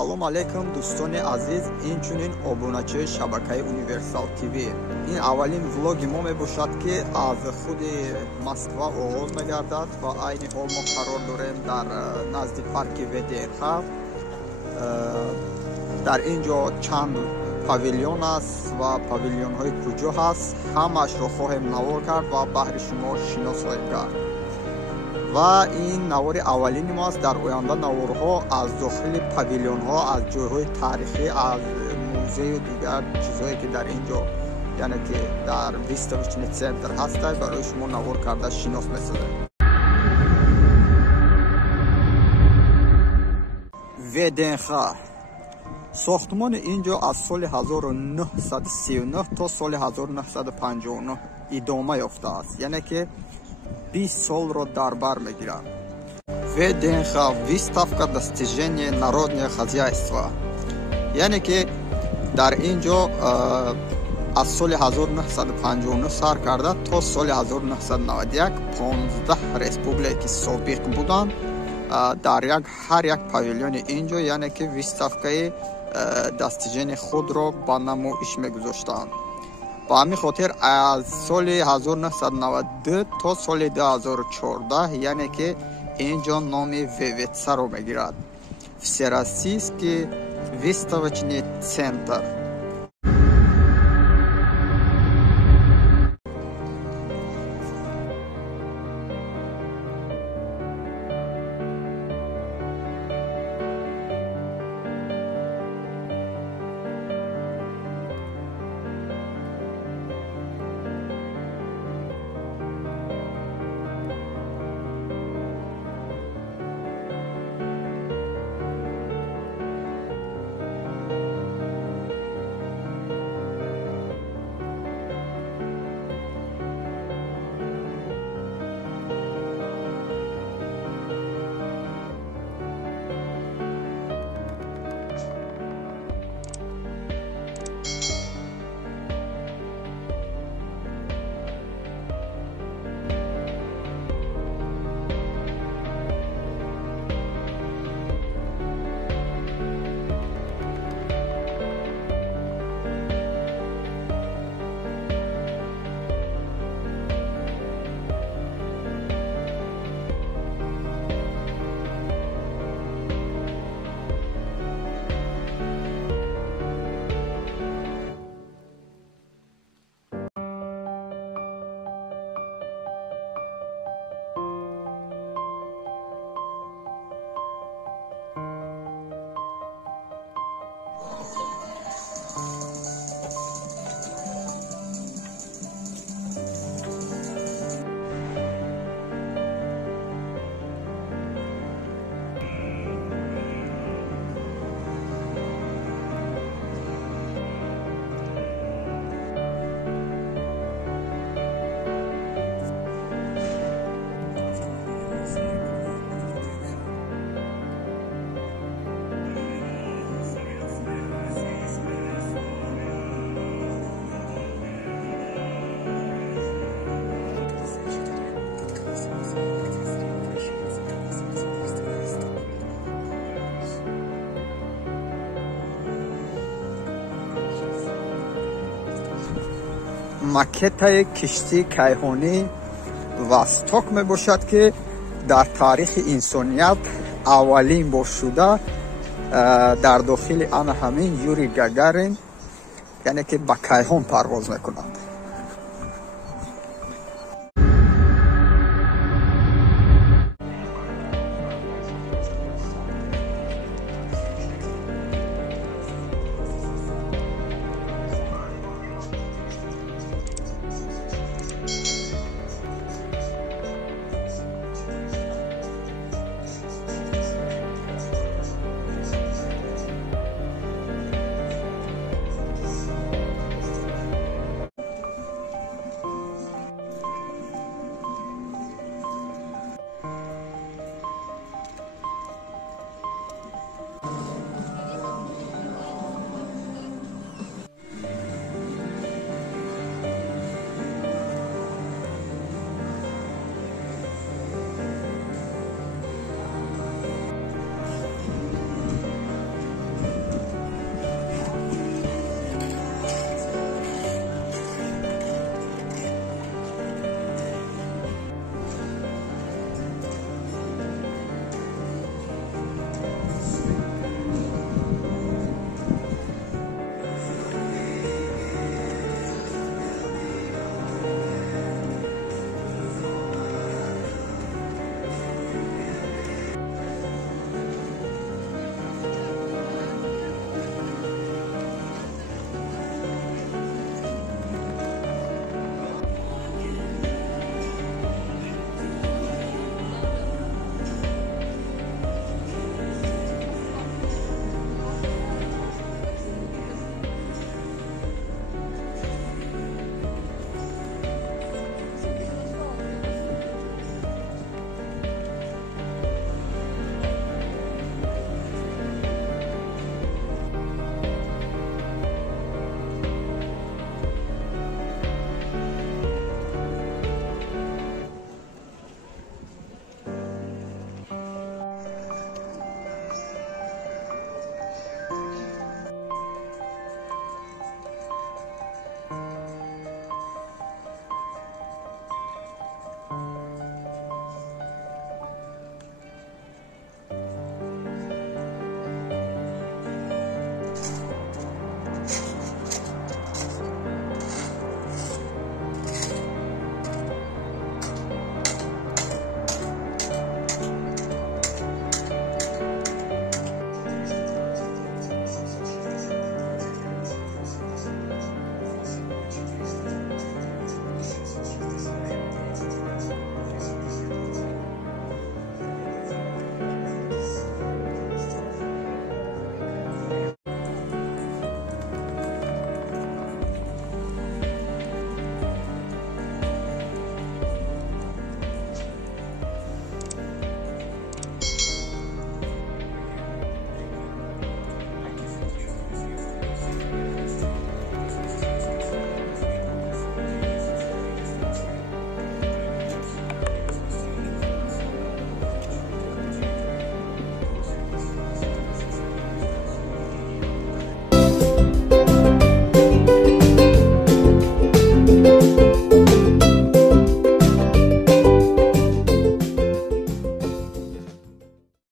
салом алейкум дӯстони азиз, инчунин обуначаи шабакаи Универсал ТВ. Ин аввалин влоги мо мебошад ки аз худи Москва оғоз мегардад ва айни ҳол мо қарор дорем дар назди парки ВДНХ. дар ин ҷо чанд павильон аст ва павильонҳои куҷо ҳаст, ҳамаашро хоҳем навор кард ва баҳри шумо шинос хоҳем кард. ва ин навори аввалини мо аст. дар оянда наворҳо аз дохили павильонҳо, аз ҷойҳои таърихӣ, аз музею дигар чизҳое ки дар ин ҷо яъне ки дар выставочный центр ҳастад, барои шумо навор карда шинос месозем. ВДНХ сохтмони ин ҷо аз соли 1939 то соли 1959 идома ёфтааст, яъне ки 20 солро дар бар мегирад. ВДНХ выставка достижения народного хозяйства, яъне ки дар ин ҷо аз соли 1959 сар карда то соли 1991 15 республики собиқ буданд. дар ҳар як павильони ин ҷо яъне ки выставкаи достижения худро ба намоиш мегузоштанд. ба ҳамин хотир аз соли 1992 то соли 2014 яъне ки ин ҷо номи ВВЦ-ро мегирад, Всероссийский выставочный центр. макетаи киштии кайҳонӣ Восток мебошад ки дар таърихи инсоният аввалин бор шуда дар дохили ана ҳамин Юрий Гагарин яъне ки ба кайҳон парвоз мекунад.